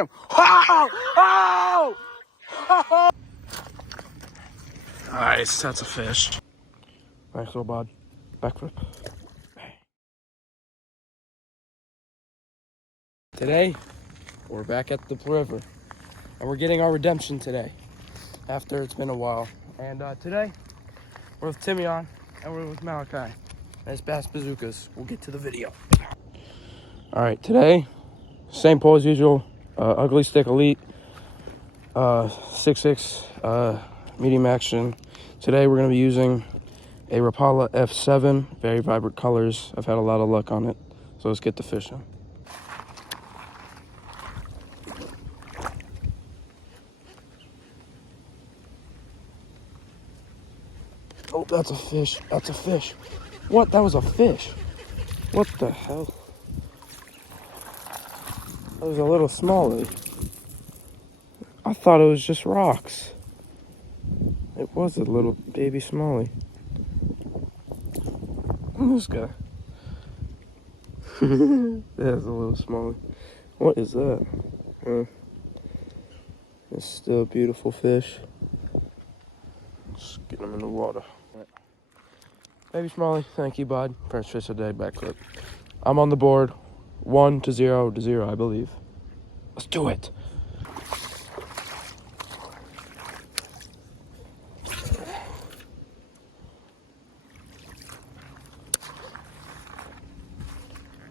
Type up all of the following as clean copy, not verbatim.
Get him. Oh! Oh! Oh! Nice, that's a fish. Nice little bod. Backflip. Today, we're back at the river. And we're getting our redemption today. After it's been a while. And today, we're with Timyahn and we're with Malachi. And it's Bass Bazookas. We'll get to the video. Alright, today, same pole as usual. Ugly Stick Elite. 6.6 medium action. Today we're going to be using a Rapala F7. Very vibrant colors. I've had a lot of luck on it. So let's get to fishing. Oh, that's a fish. That's a fish. What? That was a fish. What the hell? That was a little smallie. I thought it was just rocks. It was a little baby smallie. Look at this guy. That's a little smallie. What is that? It's still a beautiful fish. Let's get him in the water. Baby smallie, thank you, bud. First fish of the day, backflip. I'm on the board. 1 to 0 to 0, I believe. Let's do it.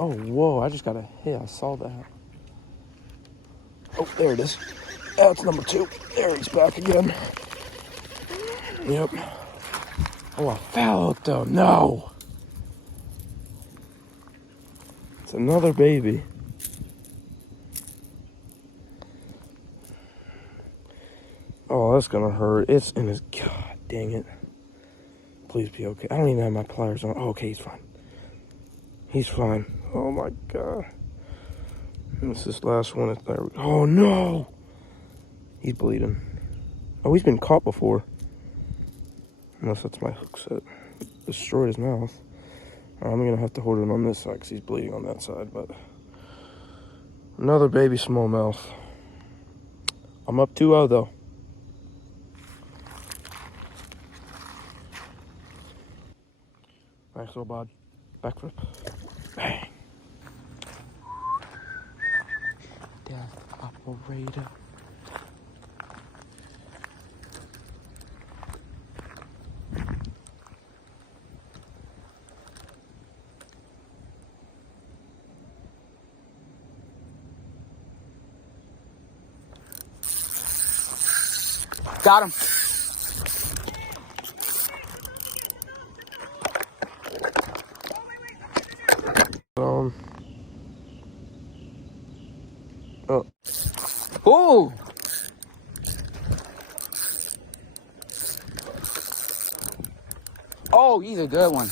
Oh, whoa, I just got a hit. I saw that. Oh, there it is. That's number 2. There he's back again. Yep. Oh, I fouled though. No. It's another baby. Oh, that's gonna hurt. It's in his. God dang it. Please be okay. I don't even have my pliers on. Oh, okay, he's fine. He's fine. Oh my God. This is this last one. There. Oh no. He's bleeding. Oh, he's been caught before. Unless that's my hook set. Destroyed his mouth. I'm gonna have to hold him on this side because he's bleeding on that side. But another baby smallmouth. I'm up 2-0 though. Nice little bod. Backflip. Bang. Death operator. Got him. Oh. Ooh. Oh, he's a good one.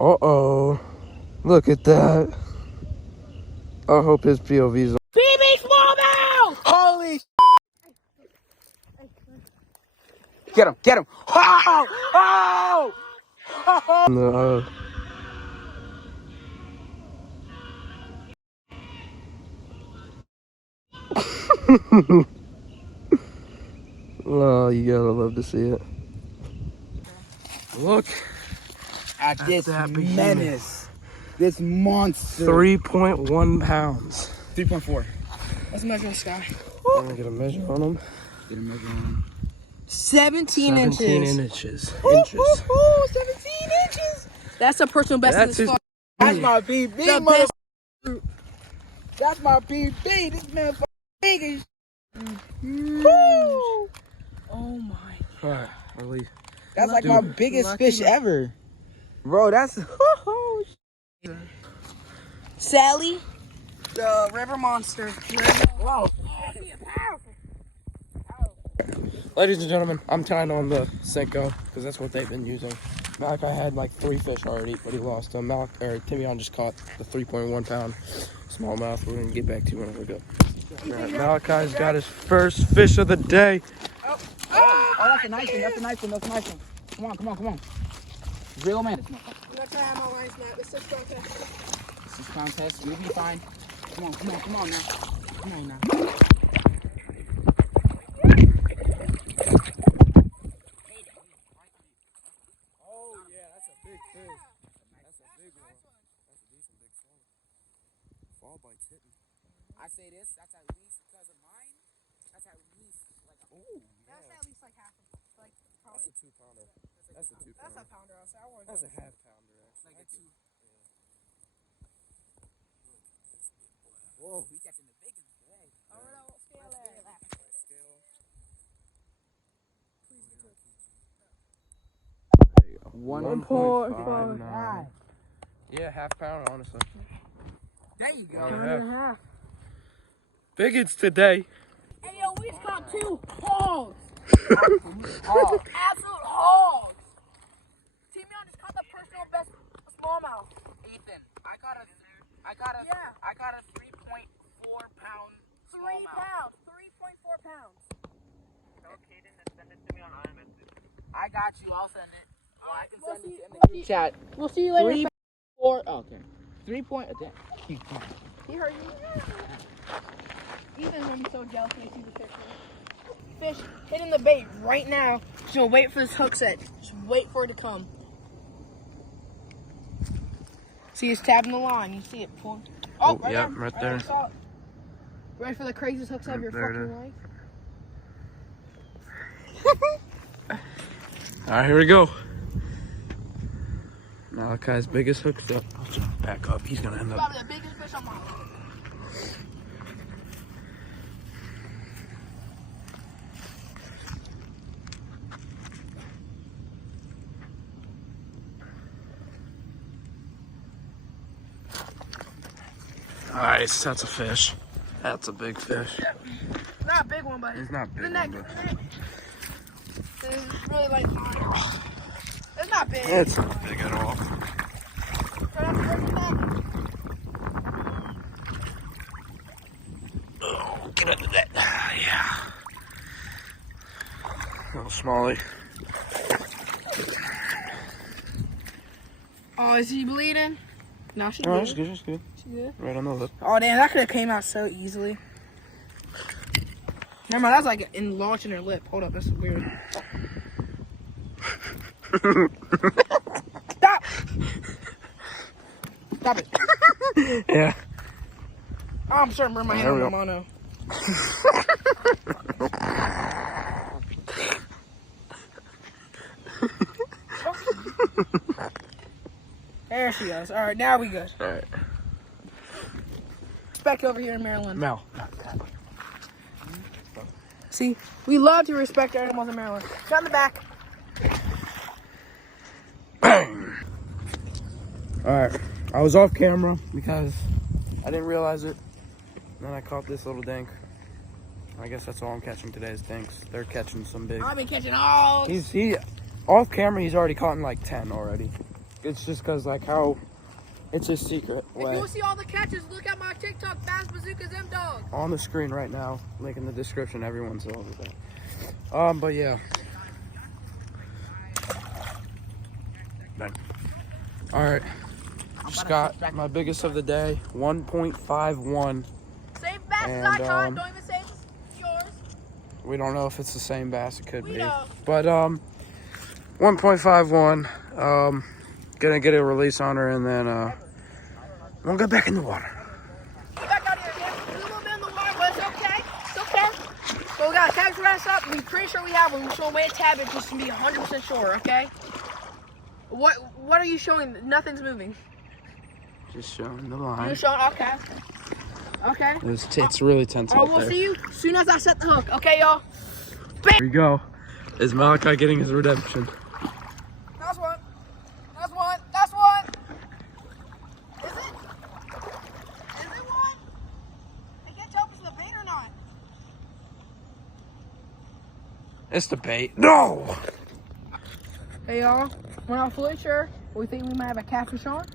Uh-oh. Look at that. I hope his POV's on. BB smallmouth! Holy Get him, get him. Oh! Oh! Oh! No. Oh, you gotta love to see it. Look At this menace. This monster. 3.1 pounds. 3.4. Let's measure the sky. I'm gonna get a measure on him. Get a measure on him. 17 inches. 17 inches. Ooh, 17 inches. That's a personal best in this far. That's my BB, mother. That's my BB. This man big as Woo. Oh my. Alright, I'll leave. That's like my biggest fish ever. Bro, that's Sally, the river monster. wow. Ladies and gentlemen, I'm tying on the Senko because that's what they've been using. Malachi had like 3 fish already, but he lost them. Timyahn just caught the 3.1 pound smallmouth. We're gonna get back to when we go. Right, Malachi's got his first fish of the day. Oh, that's a nice one. That's a nice one. That's a nice one. Come on, come on, come on. Real man. I'm gonna try my lines now. It's so strong. This contest, you'll be fine. Come on now. Come on now. Oh, yeah, that's a big fish. That's a big one. That's a decent big fall. Fall bites hitting. I say this, that's at least, because of mine, that's at least like a... Oh, That's yeah. at least like half. Like That's a 2-pounder. That's a 2-pounder. that's a pounder. I'll say. I want That's a half pounder, actually. Like a 2. Whoa, we catching the big ones today. Oh, no, scale it. Scale. Please get to it. 1.59. Yeah, half pounder, honestly. There you go. Pound and a half. Bigots today. Hey, yo, we just caught 2 hogs. Oh, Absolute hogs. Timyahn just caught the personal best smallmouth. Ethan, I got a Yeah. 3.4 pound 3 smallmouth. pounds. 3.4 pounds. Tell Cayden to send it to me on iMessage. I got you. I'll send it. Well, I can We'll send see- it in we'll the see- chat. We'll see you later. 3, 4. Okay. 3 point. He heard you. Ethan's gonna be so jealous when he sees the fish. Fish hitting the bait right now. Just gonna wait for this hook set. Just wait for it to come. See, he's tapping the line. You see it pulling. Oh, right yep, there. right there. I saw it. Ready for the craziest hook set of your There it fucking life? Alright, here we go. Malachi's biggest hook set. I'll jump back up. He's gonna end up. Probably the biggest fish on my life. Alright, that's a fish. That's a big fish. Not a big one, but It's not big the one, neck. but It's really like it's not big. it's not big at all. Oh, get under that. Yeah. Little smallie. Oh, is he bleeding? No, she's No, good. that's good, that's good. She's good. Right on the lip. Oh damn, that could have came out so easily. Never mind, that's like enlarged in her lip. Hold up, that's weird. Stop! Stop it. Yeah. Oh, I'm starting to burn my hand There on we the go. mono. There she goes. All right, now we good. Alright. Respect over here in Maryland. Mel. See, we love to respect our animals in Maryland. Got in the back. Bang! Alright. I was off camera because I didn't realize it. And then I caught this little dink. I guess that's all I'm catching today is dinks. They're catching some big. I've been catching all. He off camera he's already caught in like 10 already. It's just cause like how it's his secret If you way. want to see all the catches, look at my TikTok, Bass Bazookas M Dog. On the screen right now, link in the description, everyone's over there. But yeah. Done. Alright. Just got my biggest of the day, 1.51. Same bass as And, I caught, don't even say it's yours. We don't know if it's the same bass, it could We be. know. But 1.51. Gonna get a release on her and then we'll get back in the water. Get back out here again. There's a little bit in the water, but it's okay. It's okay. So we got a catch rest up. We're pretty sure we have one. So wait a tab it just to be 100% sure, okay? What are you showing? Nothing's moving. Just showing the line. You're showing, okay. Okay. It's really tense Oh, out we'll there. see you as soon as I set the hook. Okay, y'all? Here we go. Is Malachi getting his redemption? That's one. That's one. That's one. Is it? Is it one? I can't tell if it's the bait or not. It's the bait. No! Hey, y'all. We're not fully sure, but we think we might have a catfish on.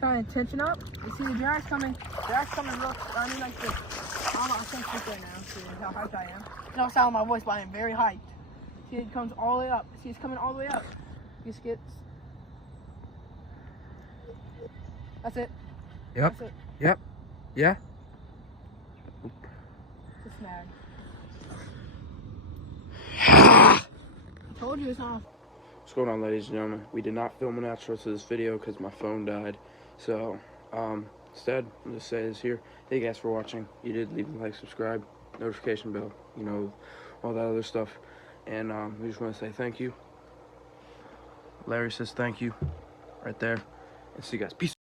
Trying to tension up. You see the drag's coming. Drag's coming real, I mean like this. I don't know, I can't speak right now. See how hyped I am. You don't sound my voice, but I am very hyped. See, it comes all the way up. See, it's coming all the way up. You skits. That's it. Yep. That's it. Yep. Yeah. It's a snag. I told you it's not. What's going on, ladies and gentlemen? We did not film an outro to this video because my phone died. So, instead, I'm just say this here. Thank you guys for watching. You did leave a like, subscribe, notification bell, you know, all that other stuff. And we just want to say thank you. Larry says thank you right there. And see you guys. Peace.